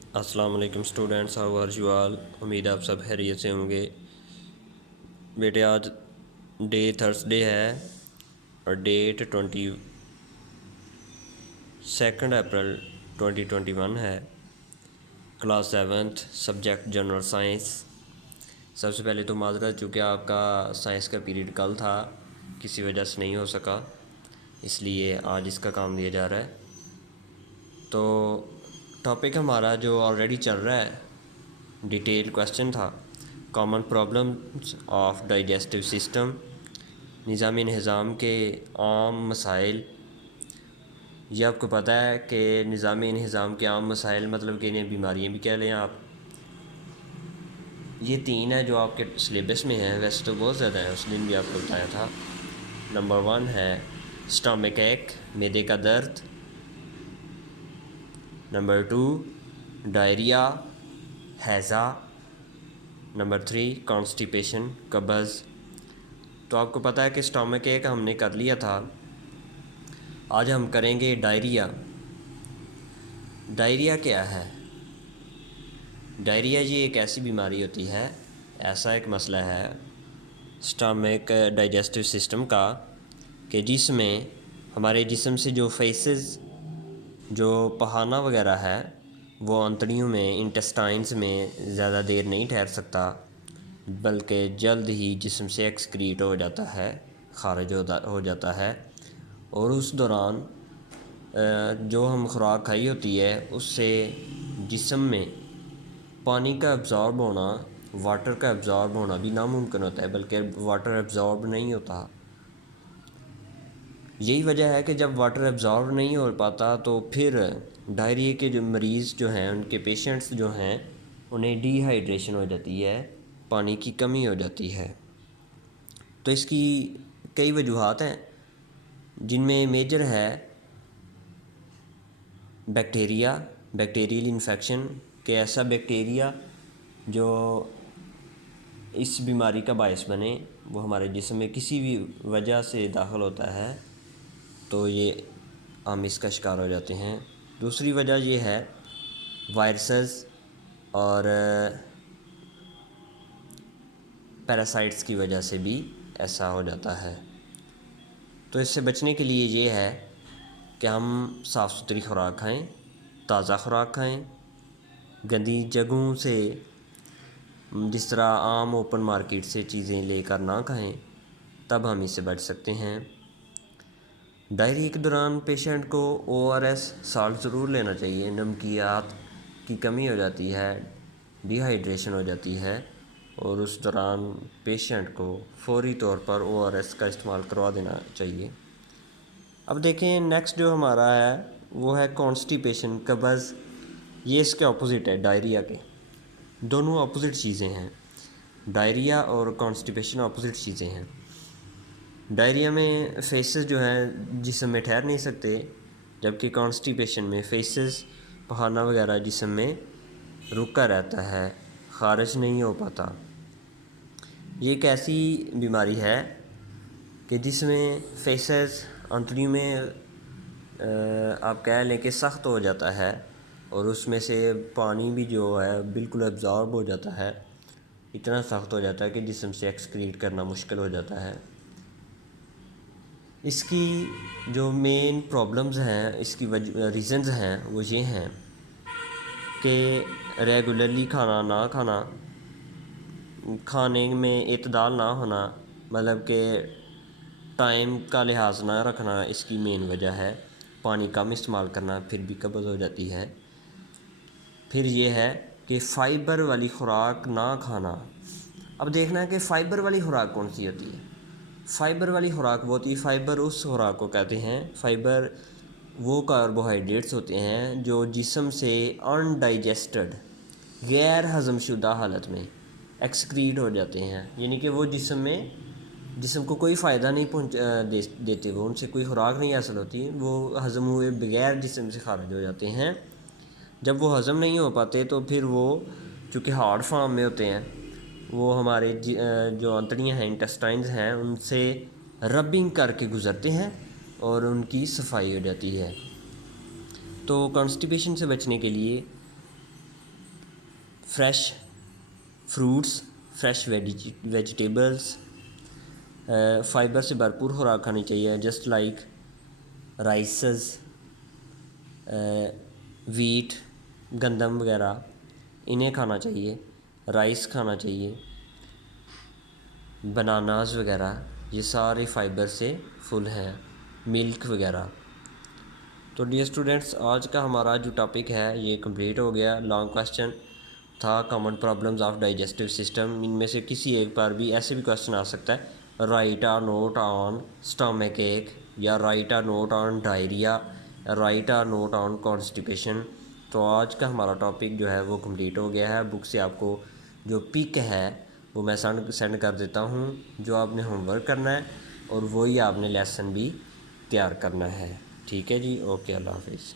السلام علیکم students, how are you all? امید آپ سب خیریت سے ہوں گے۔ بیٹے آج ڈے تھرسڈے ہے اور ڈیٹ 22 اپریل 2021 ہے۔ Class 7 subject general science. سب سے پہلے تو معذرت، چونکہ آپ کا سائنس کا پیریڈ کل تھا، کسی وجہ سے نہیں ہو سکا، اس لیے آج اس کا کام دیا جا رہا ہے۔ تو ٹاپک ہمارا جو آلریڈی چل رہا ہے، ڈیٹیل کویسچن تھا، common problems of digestive system, نظامی انہضام کے عام مسائل۔ یہ آپ کو پتہ ہے کہ نظامی انہضام کے عام مسائل مطلب کہ انہیں بیماریاں بھی کہہ لیں آپ۔ یہ 3 ہیں جو آپ کے سلیبس میں ہیں، ویسے تو بہت زیادہ ہیں، اس دن بھی آپ کو بتایا تھا۔ نمبر 1 ہے اسٹامک ایک، معدے کا درد۔ نمبر 2 ڈائریا، ہیضہ۔ نمبر 3 کانسٹیپیشن، قبض۔ تو آپ کو پتہ ہے کہ اسٹامک ایک ہم نے کر لیا تھا، آج ہم کریں گے ڈائریا۔ ڈائریا کیا ہے؟ ڈائریا یہ ایک ایسی بیماری ہوتی ہے، ایسا ایک مسئلہ ہے اسٹامک ڈائجسٹو سسٹم کا کہ جس میں ہمارے جسم سے جو فیسز، جو پخانہ وغیرہ ہے، وہ انتڑیوں میں، انٹسٹائنز میں زیادہ دیر نہیں ٹھہر سکتا، بلکہ جلد ہی جسم سے ایکسکریٹ ہو جاتا ہے، خارج ہو جاتا ہے، اور اس دوران جو ہم خوراک کھائی ہوتی ہے اس سے جسم میں پانی کا ایبزارب ہونا، واٹر کا ایبزارب ہونا بھی ناممکن ہوتا ہے، بلکہ واٹر ایبزارب نہیں ہوتا۔ یہی وجہ ہے کہ جب واٹر ایبزارب نہیں ہو پاتا تو پھر ڈائریا کے جو مریض جو ہیں، ان کے پیشنٹس جو ہیں، انہیں ڈی ہائیڈریشن ہو جاتی ہے، پانی کی کمی ہو جاتی ہے۔ تو اس کی کئی وجوہات ہیں، جن میں میجر ہے بیکٹیریل انفیکشن، کہ ایسا بیکٹیریا جو اس بیماری کا باعث بنے، وہ ہمارے جسم میں کسی بھی وجہ سے داخل ہوتا ہے تو یہ ہم اس کا شکار ہو جاتے ہیں۔ دوسری وجہ یہ ہے وائرسز اور پیراسائٹس کی وجہ سے بھی ایسا ہو جاتا ہے۔ تو اس سے بچنے کے لیے یہ ہے کہ ہم صاف ستھری خوراک کھائیں، تازہ خوراک کھائیں، گندی جگہوں سے جس طرح عام اوپن مارکیٹ سے چیزیں لے کر نہ کھائیں، تب ہم اس سے بچ سکتے ہیں۔ ڈائریا کے دوران پیشنٹ کو ORS سالٹ ضرور لینا چاہیے، نمکیات کی کمی ہو جاتی ہے، ڈی ہائیڈریشن ہو جاتی ہے، اور اس دوران پیشنٹ کو فوری طور پر ORS کا استعمال کروا دینا چاہیے۔ اب دیکھیں نیکسٹ جو ہمارا ہے وہ ہے کانسٹیپیشن، قبض۔ یہ اس کے اپوزٹ ہے ڈائریا کے، دونوں اپوزٹ چیزیں ہیں، ڈائریا اور کانسٹیپیشن اپوزٹ چیزیں ہیں۔ ڈائریا میں فیسز جو ہیں جسم میں ٹھہر نہیں سکتے، جبکہ کانسٹیپیشن میں فیسز، پخانہ وغیرہ جسم میں رکا رہتا ہے، خارج نہیں ہو پاتا۔ یہ ایک ایسی بیماری ہے کہ جس میں فیسز انتڑیوں میں آپ کہہ لیں کہ سخت ہو جاتا ہے، اور اس میں سے پانی بھی جو ہے بالکل ایبزارب ہو جاتا ہے، اتنا سخت ہو جاتا ہے کہ جسم سے ایکسکریٹ کرنا مشکل ہو جاتا ہے۔ اس کی جو مین پرابلمز ہیں، اس کی ریزنز ہیں، وہ یہ ہیں کہ ریگولرلی کھانا نہ کھانا، کھانے میں اعتدال نہ ہونا، مطلب کہ ٹائم کا لحاظ نہ رکھنا، اس کی مین وجہ ہے۔ پانی کم استعمال کرنا، پھر بھی قبض ہو جاتی ہے۔ پھر یہ ہے کہ فائبر والی خوراک نہ کھانا۔ اب دیکھنا ہے کہ فائبر والی خوراک کون سی ہوتی ہے۔ فائبر والی خوراک وہ ہوتی ہے، فائبر اس خوراک کو کہتے ہیں، فائبر وہ کاربوہائیڈریٹس ہوتے ہیں جو جسم سے ان ڈائجسٹڈ، غیر ہضم شدہ حالت میں ایکسکریٹ ہو جاتے ہیں، یعنی کہ وہ جسم کو کوئی فائدہ نہیں دیتے، وہ ان سے کوئی خوراک نہیں حاصل ہوتی، وہ ہضم ہوئے بغیر جسم سے خارج ہو جاتے ہیں۔ جب وہ ہضم نہیں ہو پاتے تو پھر وہ چونکہ ہارڈ فارم میں ہوتے ہیں، وہ ہمارے جو انتڑیاں ہیں، انٹسٹائنز ہیں، ان سے ربنگ کر کے گزرتے ہیں اور ان کی صفائی ہو جاتی ہے۔ تو کانسٹیپیشن سے بچنے کے لیے fresh fruits, fresh vegetables, fibre سے بھرپور خوراک کھانی چاہیے، جسٹ لائک رائسز، ویٹ، گندم وغیرہ انہیں کھانا چاہیے، رائس کھانا چاہیے، بناناز وغیرہ یہ سارے فائبر سے فل ہیں، ملک وغیرہ۔ تو ڈیئر اسٹوڈنٹس، آج کا ہمارا جو ٹاپک ہے یہ کمپلیٹ ہو گیا۔ لانگ کویسچن تھا common problems of digestive system, ان میں سے کسی ایک پر بھی ایسے بھی کویسچن آ سکتا ہے، right a note on stomach ایک، یا right a note on diarrhoea, right a note on constipation. تو آج کا ہمارا ٹاپک جو ہے وہ کمپلیٹ ہو گیا ہے۔ بک سے آپ کو جو پک ہے وہ میں سینڈ کر دیتا ہوں، جو آپ نے ہوم ورک کرنا ہے اور وہی آپ نے لیسن بھی تیار کرنا ہے۔ ٹھیک ہے جی، اوکے، اللہ حافظ۔